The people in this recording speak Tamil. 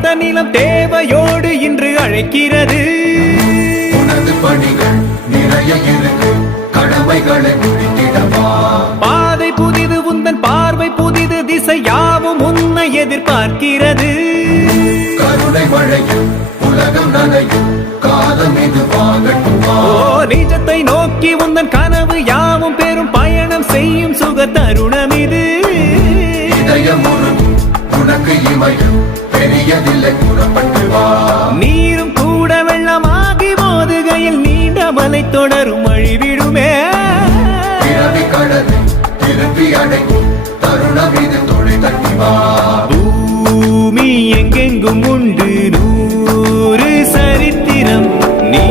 தத்த நிலம் தேவையோடு இன்று அழைக்கிறது. உனது பணிகள் நிறைய இருக்கு, கடமைகளை முடித்திடவா. பாதை புதிது, உந்தன் பார்வை புதிது, திசை யாவும் உன்னை எதிர்பார்க்கிறது. கருணை மழையும் உலகம் நனையும் காலம் இது வாங்கட்டுமா. நிஜத்தை நோக்கி உந்தன் கனவு யாவும் பெரும் பயணம் செய்யும் சுக தருணம் இது. இதயம் உருகும் உனக்கு இமயம் பெரியதில்லை, கூறப்பட்டு வா. நீரும் கூட வெள்ளமாகி மோதுகையில் நீண்ட மலை தொடரும் அழிவிடுமே. பிறவி கடலை திருப்பி அடைக்கும் தருணம் இது, தொலை தட்டி வா. பூமி எங்கெங்கும் உண்டு 100 சரித்திரம், நீ